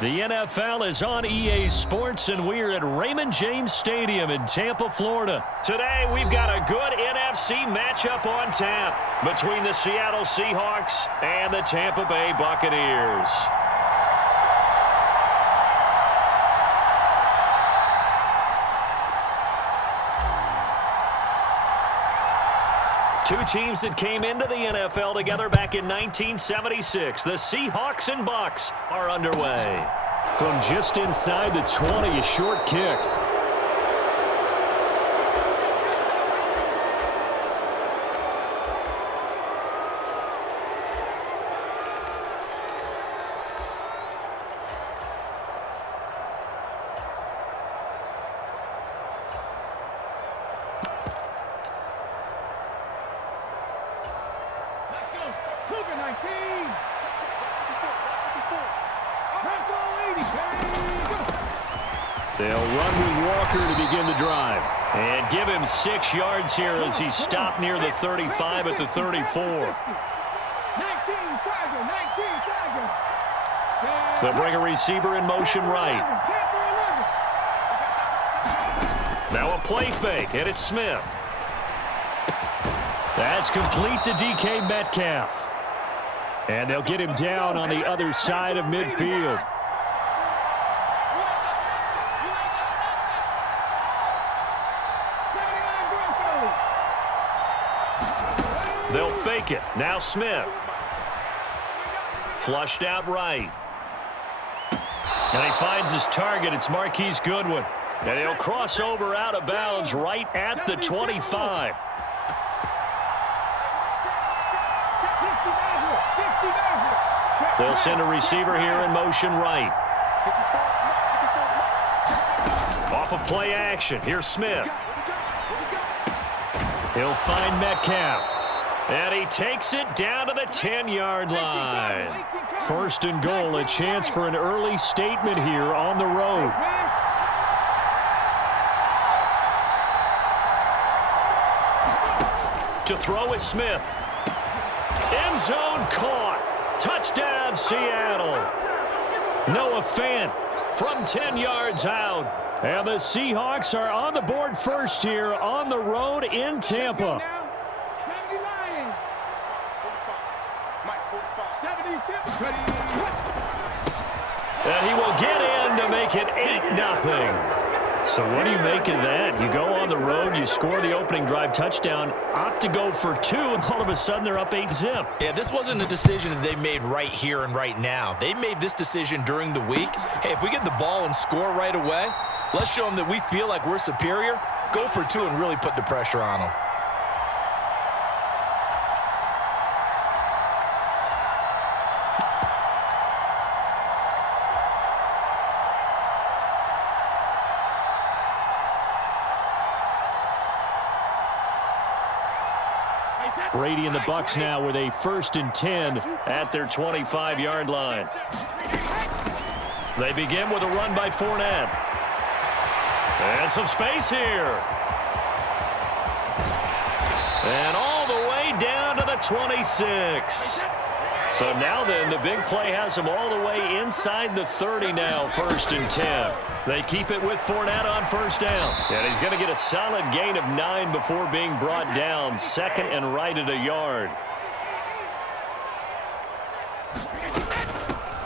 The NFL is on EA Sports, and we're at Raymond James Stadium in Tampa, Florida. Today, we've got a good NFC matchup on tap between the Seattle Seahawks and the Tampa Bay Buccaneers. Two teams that came into the NFL together back in 1976. The Seahawks and Bucs are underway. From just inside the 20, a short kick. They'll run with Walker to begin the drive. And give him 6 yards here as he stopped near the 35 at the 34. They'll bring a receiver in motion right. Now a play fake, and it's Smith. That's complete to DK Metcalf. And they'll get him down on the other side of midfield. They'll fake it. Now Smith. Flushed out right. And he finds his target. It's Marquise Goodwin. And he'll cross over out of bounds right at the 25. They'll send a receiver here in motion right. Off of play action. Here's Smith. He'll find Metcalf. And he takes it down to the 10-yard line. First and goal, a chance for an early statement here on the road. To throw is Smith. End zone caught. Touchdown, Seattle. Noah Fant from 10 yards out. And the Seahawks are on the board first here on the road in Tampa. And he will get in to make it 8-0. So what do you make of that? You go on the road, you score the opening drive touchdown, opt to go for 2, and all of a sudden they're up 8-zip. Yeah, this wasn't a decision that they made right here and right now. They made this decision during the week. Hey, if we get the ball and score right away, let's show them that we feel like we're superior. Go for 2 and really put the pressure on them. Brady and the Bucs now with a 1st and 10 at their 25-yard line. They begin with a run by Fournette. And some space here. And all the way down to the 26. So now then, the big play has them all the way inside the 30 now, 1st and 10. They keep it with Fournette on 1st down. And he's going to get a solid gain of 9 before being brought down. 2nd and right at a yard.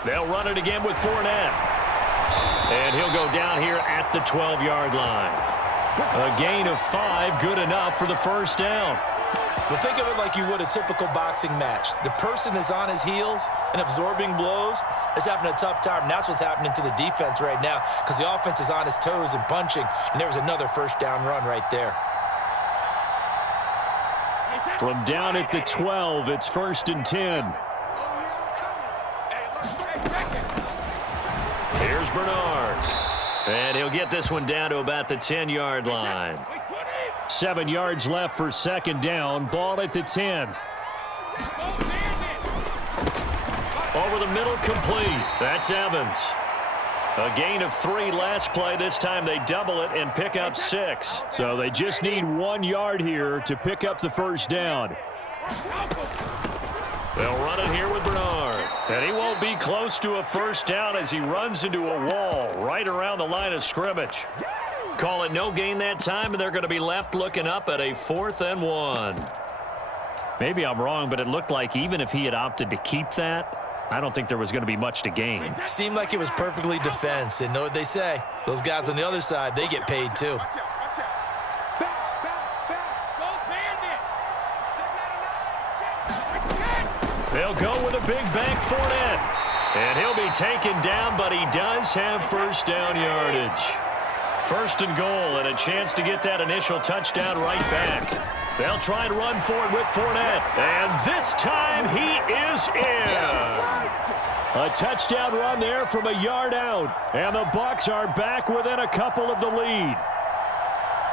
They'll run it again with Fournette. And he'll go down here at the 12-yard line. A gain of 5, good enough for the 1st down. Well, think of it like you would a typical boxing match. The person that's on his heels and absorbing blows is having a tough time. And that's what's happening to the defense right now because the offense is on his toes and punching. And there was another 1st down run right there. From down at the 12, it's 1st and 10. Here's Bernard. And he'll get this one down to about the 10-yard line. 7 yards left for 2nd down. Ball at the 10. Over the middle, complete. That's Evans. A gain of 3 last play. This time they double it and pick up 6. So they just need 1 yard here to pick up the 1st down. They'll run it here with Bernard. And he won't be close to a first down as he runs into a wall right around the line of scrimmage. Call it no gain that time, and they're going to be left looking up at a 4th and 1. Maybe I'm wrong, but it looked like even if he had opted to keep that, I don't think there was going to be much to gain. Seemed like it was perfectly defense. And know what they say? Those guys on the other side, they get paid too. They'll go with a big bank Fournette. And he'll be taken down, but he does have first down yardage. 1st and goal, and a chance to get that initial touchdown right back. They'll try and run for it with Fournette. And this time he is in. Yes. A touchdown run there from a yard out. And the Bucs are back within a couple of the lead.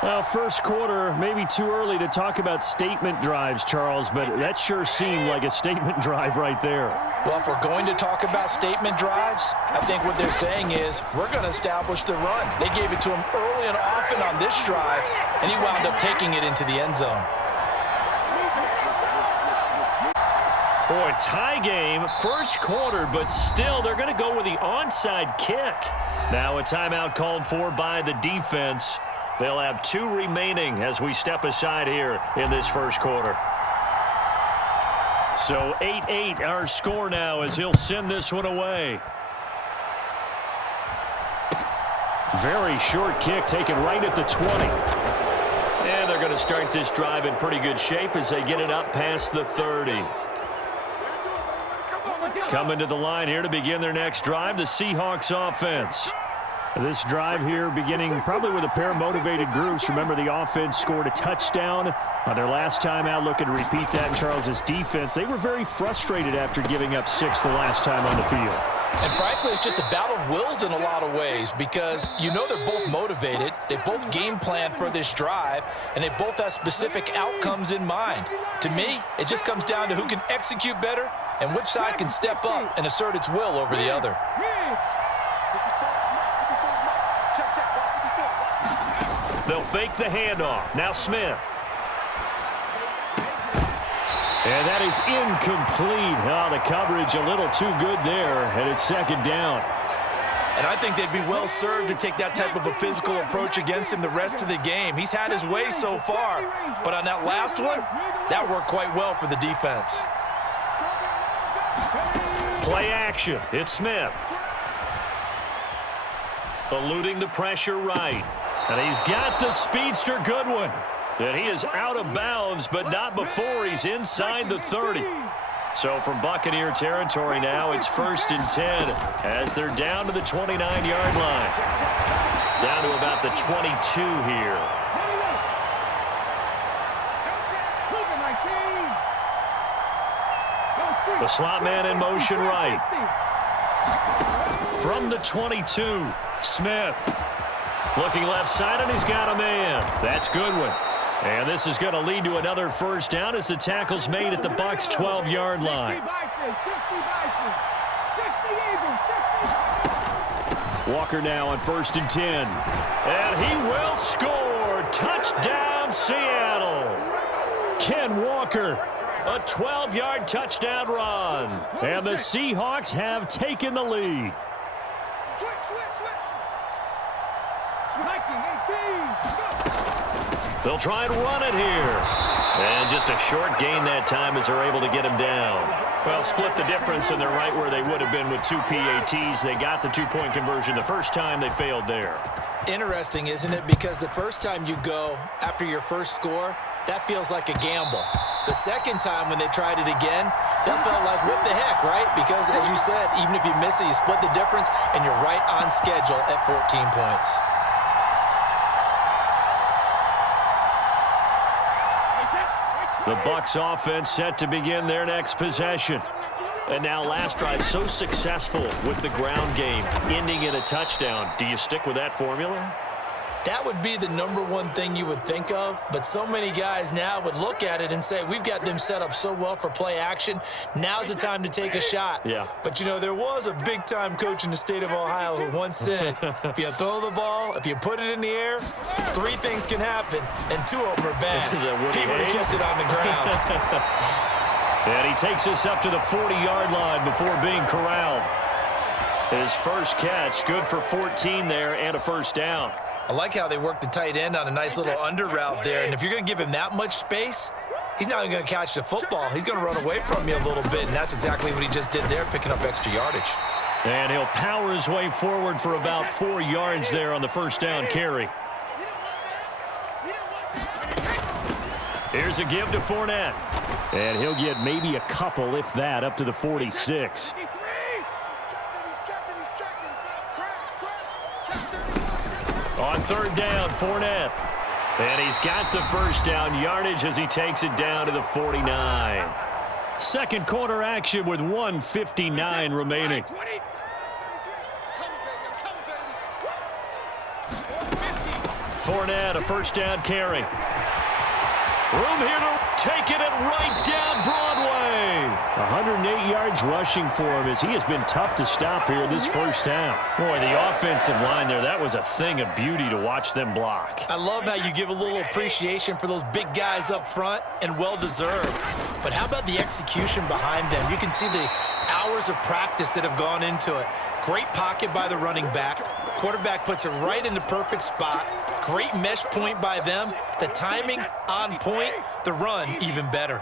Well, first quarter, maybe too early to talk about statement drives, Charles, but that sure seemed like a statement drive right there. Well, if we're going to talk about statement drives, I think what they're saying is we're going to establish the run. They gave it to him early and often on this drive, and he wound up taking it into the end zone. Boy, tie game, first quarter, but still they're going to go with the onside kick. Now a timeout called for by the defense. They'll have 2 remaining as we step aside here in this first quarter. So 8-8 our score now as he'll send this one away. Very short kick taken right at the 20. And they're going to start this drive in pretty good shape as they get it up past the 30. Coming to the line here to begin their next drive, the Seahawks offense. This drive here beginning probably with a pair of motivated groups. Remember, the offense scored a touchdown on their last time out, looking to repeat that in Charles's defense. They were very frustrated after giving up 6 the last time on the field. And frankly, it's just a battle of wills in a lot of ways because you know they're both motivated. They both game plan for this drive, and they both have specific outcomes in mind. To me, it just comes down to who can execute better and which side can step up and assert its will over the other. They'll fake the handoff. Now Smith. And that is incomplete. Oh, the coverage a little too good there, and it's 2nd down. And I think they'd be well served to take that type of a physical approach against him the rest of the game. He's had his way so far, but on that last one, that worked quite well for the defense. Play action. It's Smith. Eluding the pressure right. And he's got the speedster Goodwin. And he is out of bounds, but not before he's inside the 30. So from Buccaneer territory now, it's 1st and 10 as they're down to the 29-yard line. Down to about the 22 here. The slot man in motion right. From the 22, Smith. Looking left side, and he's got a man. That's Goodwin. And this is going to lead to another first down as the tackle's made at the Bucs' 12-yard line. Walker now on 1st and 10. And he will score. Touchdown, Seattle. Ken Walker, a 12-yard touchdown run. And the Seahawks have taken the lead. They'll try and run it here. And just a short gain that time as they're able to get him down. Well, split the difference, and they're right where they would have been with 2 PATs. They got the 2-point conversion the first time. They failed there. Interesting, isn't it? Because the first time you go after your first score, that feels like a gamble. The second time when they tried it again, that felt like, what the heck, right? Because, as you said, even if you miss it, you split the difference, and you're right on schedule at 14 points. The Bucs offense set to begin their next possession. And now last drive so successful with the ground game, ending in a touchdown. Do you stick with that formula? That would be the #1 thing you would think of, but so many guys now would look at it and say, we've got them set up so well for play action. Now's the time to take a shot. Yeah. But, you know, there was a big-time coach in the state of Ohio who once said, if you throw the ball, if you put it in the air, 3 things can happen, and 2 of them are bad. Is that Woody He would have Hayes? kissed it on the ground. And he takes us up to the 40-yard line before being corralled. His first catch, good for 14 there and a first down. I like how they work the tight end on a nice little under route there. And if you're going to give him that much space, he's not even going to catch the football. He's going to run away from you a little bit, and that's exactly what he just did there, picking up extra yardage. And he'll power his way forward for about 4 yards there on the first down carry. Here's a give to Fournette. And he'll get maybe a couple, if that, up to the 46. On third down, Fournette. And he's got the first down yardage as he takes it down to the 49. Second quarter action with 1:59 remaining. Fournette, a first down carry. Room here to take it and right down Broadway. 108 yards rushing for him as he has been tough to stop here this first half. Boy, the offensive line there, that was a thing of beauty to watch them block. I love how you give a little appreciation for those big guys up front, and well-deserved. But how about the execution behind them? You can see the hours of practice that have gone into it. Great pocket by the running back. Quarterback puts it right in the perfect spot. Great mesh point by them. The timing on point. The run even better.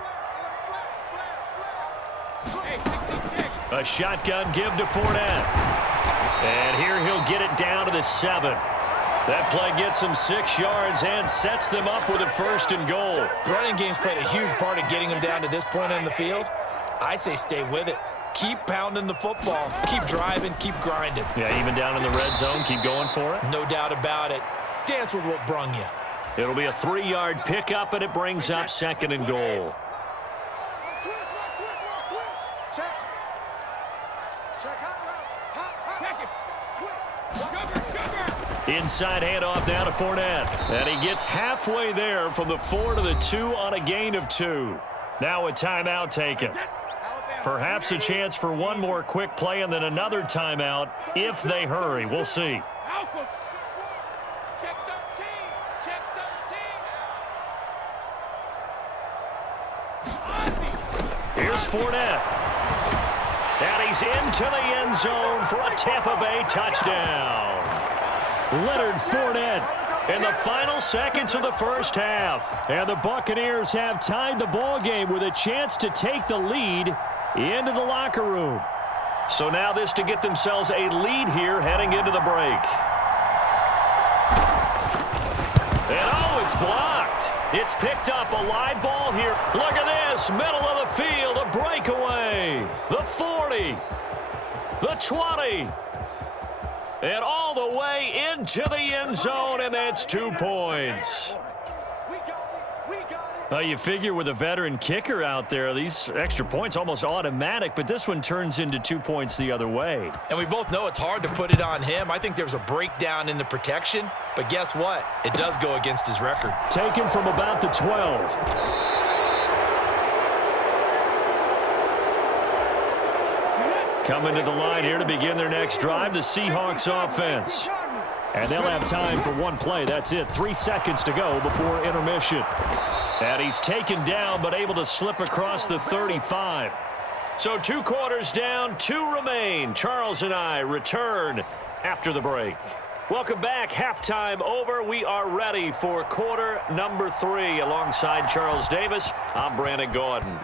A shotgun give to Fournette. And here he'll get it down to the 7. That play gets him 6 yards and sets them up with a first and goal. The running game's played a huge part of getting them down to this point on the field. I say stay with it. Keep pounding the football. Keep driving. Keep grinding. Yeah, even down in the red zone, keep going for it. No doubt about it. Dance with what brung you. It'll be a 3-yard pickup, and it brings up second and goal. Inside handoff now to Fournette. And he gets halfway there from the 4 to the 2 on a gain of 2. Now a timeout taken. Perhaps a chance for one more quick play and then another timeout if they hurry. We'll see. Here's Fournette. And he's into the end zone for a Tampa Bay touchdown. Leonard Fournette in the final seconds of the first half. And the Buccaneers have tied the ball game with a chance to take the lead into the locker room. So now this to get themselves a lead here heading into the break. And oh, it's blocked. It's picked up, a live ball here. Look at this, middle of the field, a breakaway. The 40, the 20, and all the way into the end zone, and that's 2 points. Well, you figure with a veteran kicker out there, these extra points almost automatic, but this one turns into 2 points the other way. And we both know it's hard to put it on him. I think there's a breakdown in the protection, but guess what? It does go against his record. Taken from about the 12. Coming to the line here to begin their next drive, the Seahawks offense. And they'll have time for one play. That's it. 3 seconds to go before intermission. And he's taken down but able to slip across the 35. So 2 quarters down, 2 remain. Charles and I return after the break. Welcome back. Halftime over. We are ready for quarter number 3. Alongside Charles Davis, I'm Brandon Gordon.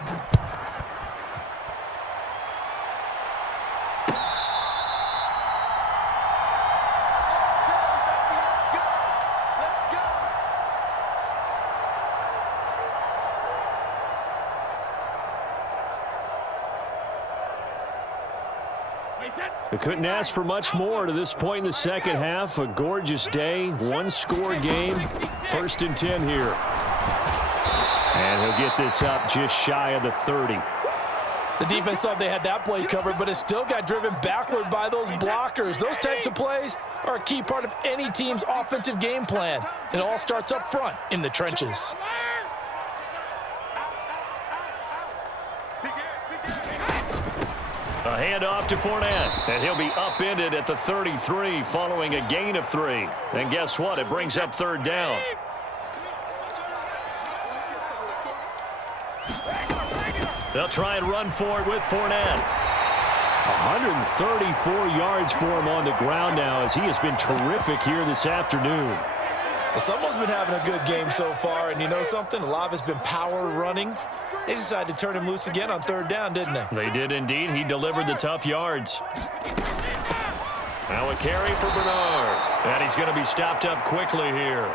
We couldn't ask for much more to this point in the second half. A gorgeous day, 1-score game. 1st and 10 here. And he'll get this up just shy of the 30. The defense thought they had that play covered, but it still got driven backward by those blockers. Those types of plays are a key part of any team's offensive game plan. It all starts up front in the trenches. A handoff to Fournette, and he'll be upended at the 33 following a gain of 3. And guess what? It brings up 3rd down. They'll try and run for it with Fournette. 134 yards for him on the ground now as he has been terrific here this afternoon. Well, someone's been having a good game so far, and you know something? A lot of it's been power running. They decided to turn him loose again on third down, didn't they? They did indeed. He delivered the tough yards. Now a carry for Bernard. And he's going to be stopped up quickly here.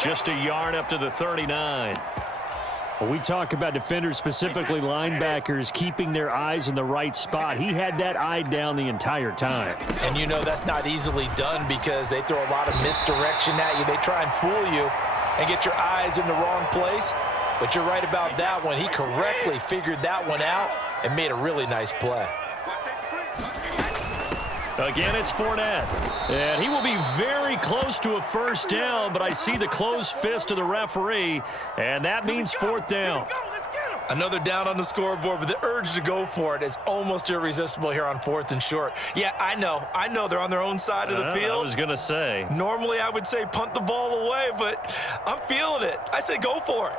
Just a yard up to the 39. When we talk about defenders, specifically linebackers, keeping their eyes in the right spot, he had that eye down the entire time. And you know that's not easily done because they throw a lot of misdirection at you. They try and fool you and get your eyes in the wrong place. But you're right about that one. He correctly figured that one out and made a really nice play. Again, it's Fournette. And he will be very close to a first down, but I see the closed fist of the referee, and that means fourth down. Another down on the scoreboard, but the urge to go for it is almost irresistible here on 4th and short. Yeah, I know they're on their own side of the field. I was going to say. Normally, I would say punt the ball away, but I'm feeling it. I say go for it.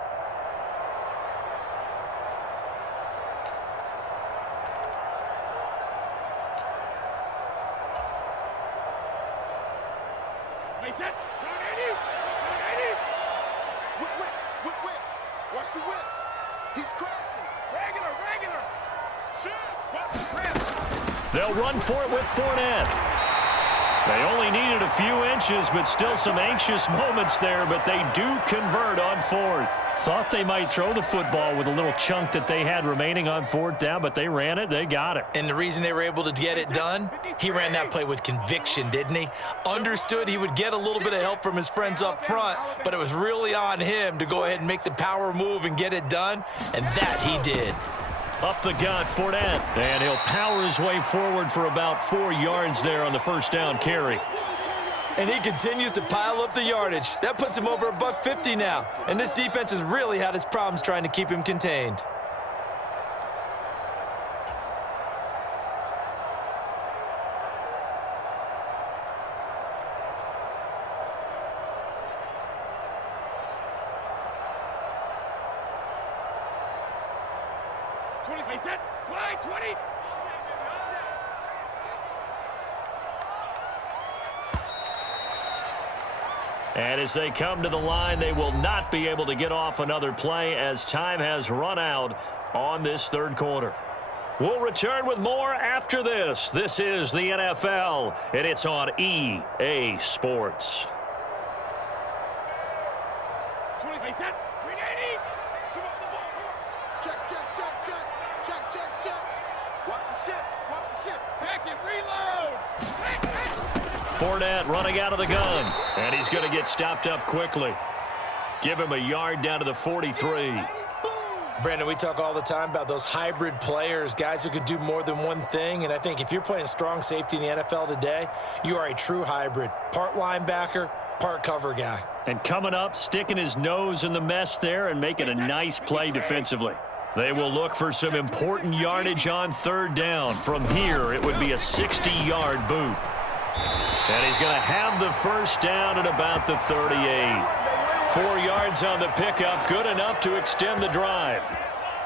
They'll run for it with Fournette. They only needed a few inches, but still some anxious moments there, but they do convert on fourth. Thought they might throw the football with a little chunk that they had remaining on fourth down, but they ran it. They got it. And the reason they were able to get it done, he ran that play with conviction, didn't he? Understood he would get a little bit of help from his friends up front, but it was really on him to go ahead and make the power move and get it done, and that he did. Up the gut, Fournette, and he'll power his way forward for about 4 yards there on the first down carry. And he continues to pile up the yardage. That puts him over $150 now. And this defense has really had its problems trying to keep him contained. And as they come to the line, they will not be able to get off another play as time has run out on this third quarter. We'll return with more after this. This is the NFL, and it's on EA Sports. Fournette running out of the gun, and he's going to get stopped up quickly. Give him a yard down to the 43. Brandon, we talk all the time about those hybrid players, guys who can do more than one thing, and I think if you're playing strong safety in the NFL today, you are a true hybrid. Part linebacker, part cover guy. And coming up, sticking his nose in the mess there and making a nice play defensively. They will look for some important yardage on third down. From here, it would be a 60-yard boot. And he's going to have the first down at about the 38. 4 yards on the pickup, good enough to extend the drive.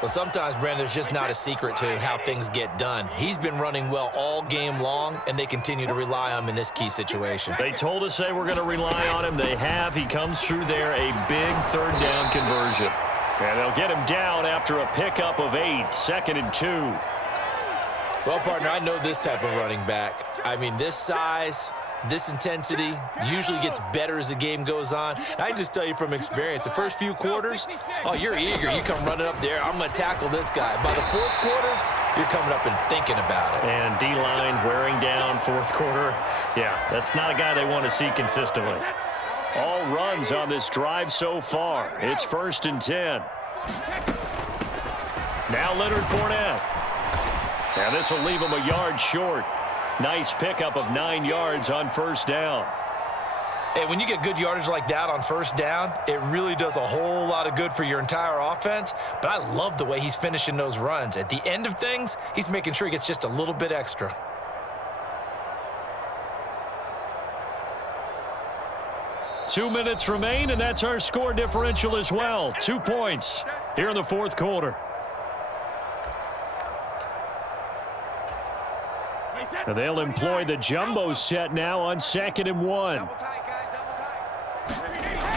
Well, sometimes, Brandon, there's just not a secret to how things get done. He's been running well all game long, and they continue to rely on him in this key situation. They told us they were going to rely on him. They have. He comes through there, a big third down conversion. And they'll get him down after a pickup of 8, 2nd and 2. Well, partner, I know this type of running back. I mean, this size, this intensity usually gets better as the game goes on. And I just tell you from experience, the first few quarters, oh, you're eager. You come running up there. I'm going to tackle this guy. By the fourth quarter, you're coming up and thinking about it. And D-line wearing down fourth quarter. Yeah, that's not a guy they want to see consistently. All runs on this drive so far. It's 1st and 10. Now Leonard Fournette. And this will leave him a yard short. Nice pickup of 9 yards on first down. Hey, when you get good yardage like that on first down, it really does a whole lot of good for your entire offense. But I love the way he's finishing those runs. At the end of things, he's making sure he gets just a little bit extra. Two minutes remain, and that's our score differential as well. 2 points here in the fourth quarter. And they'll employ the jumbo set now on 2nd and 1.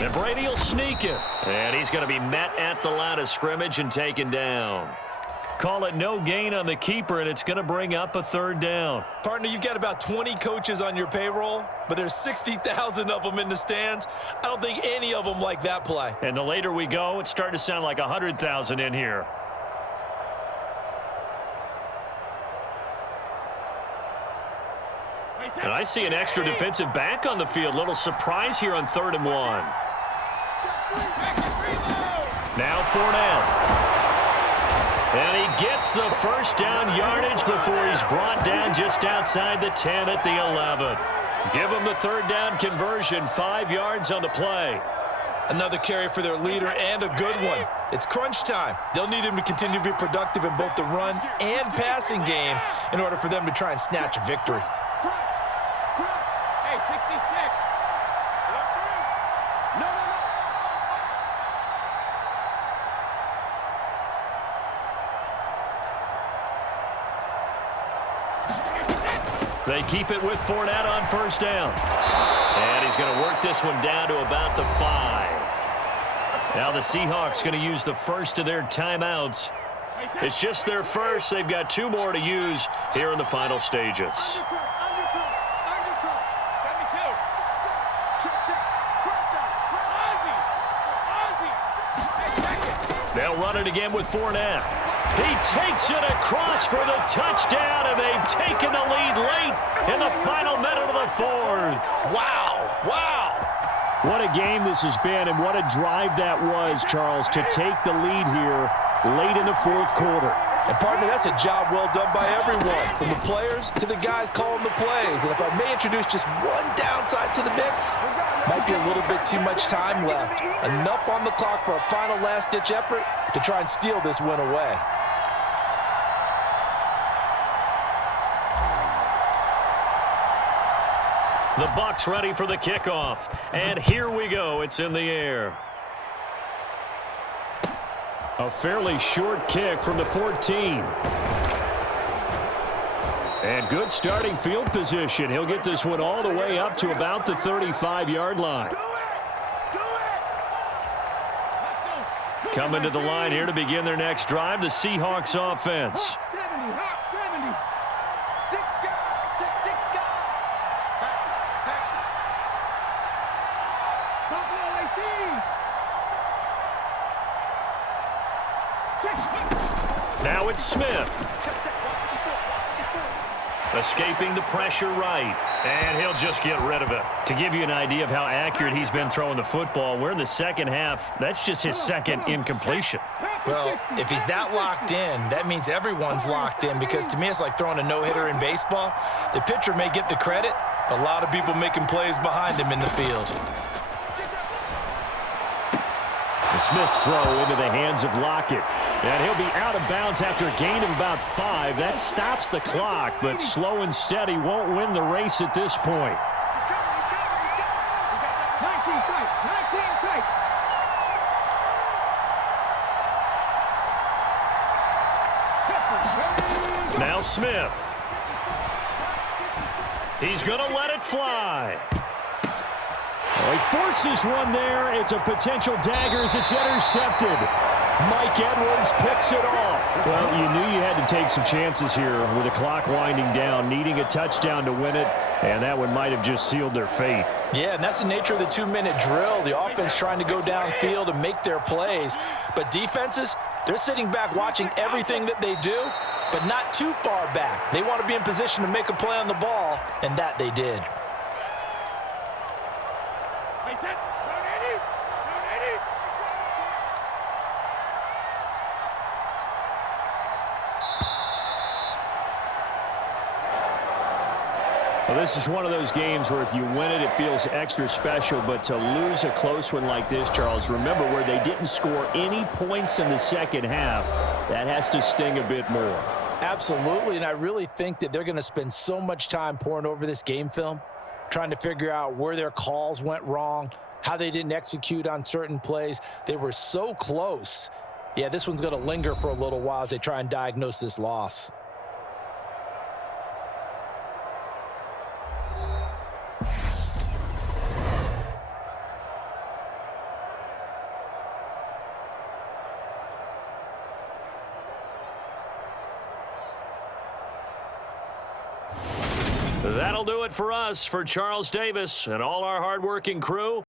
And Brady will sneak it. And he's going to be met at the line of scrimmage and taken down. Call it no gain on the keeper, and it's going to bring up a 3rd down. Partner, you've got about 20 coaches on your payroll, but there's 60,000 of them in the stands. I don't think any of them like that play. And the later we go, it's starting to sound like 100,000 in here. And I see an extra defensive back on the field. Little surprise here on 3rd and 1. Now Fournette. And he gets the first down yardage before he's brought down just outside the 10 at the 11. Give him the 3rd down conversion, 5 yards on the play. Another carry for their leader and a good one. It's crunch time. They'll need him to continue to be productive in both the run and passing game in order for them to try and snatch a victory. They keep it with Fournette on 1st down. And he's going to work this one down to about the 5. Now the Seahawks going to use the first of their timeouts. It's just their first. They've got 2 more to use here in the final stages. They'll run it again with Fournette. He takes it across for the touchdown, and they've taken the lead late in the final minute of the 4th. Wow, wow. What a game this has been, and what a drive that was, Charles, to take the lead here late in the 4th quarter. And, partner, that's a job well done by everyone, from the players to the guys calling the plays. And if I may introduce just one downside to the mix, might be a little bit too much time left. Enough on the clock for a final last-ditch effort to try and steal this win away. The Bucs ready for the kickoff. And here we go. It's in the air. A fairly short kick from the 14. And good starting field position. He'll get this one all the way up to about the 35-yard line. Coming to the line here to begin their next drive, the Seahawks offense. Now it's Smith. Escaping the pressure right. And he'll just get rid of it. To give you an idea of how accurate he's been throwing the football, we're in the 2nd half. That's just his 2nd incompletion. Well, if he's that locked in, that means everyone's locked in, because to me it's like throwing a no-hitter in baseball. The pitcher may get the credit, but a lot of people making plays behind him in the field. The Smith's throw into the hands of Lockett. And he'll be out of bounds after a gain of about 5. That stops the clock, but slow and steady won't win the race at this point. Now Smith. He's going to let it fly. Oh, he forces one there. It's a potential dagger as it's intercepted. Mike Edwards picks it off. Well, you knew you had to take some chances here with the clock winding down, needing a touchdown to win it, and that one might have just sealed their fate. Yeah, and that's the nature of the 2-minute drill. The offense trying to go downfield and make their plays. But defenses, they're sitting back watching everything that they do, but not too far back. They want to be in position to make a play on the ball, and that they did. Well, this is one of those games where if you win it, it feels extra special. But to lose a close one like this, Charles, remember where they didn't score any points in the 2nd half, that has to sting a bit more. Absolutely, and I really think that they're going to spend so much time poring over this game film, trying to figure out where their calls went wrong, how they didn't execute on certain plays. They were so close. Yeah, this one's going to linger for a little while as they try and diagnose this loss. That'll do it for us. For Charles Davis and all our hardworking crew,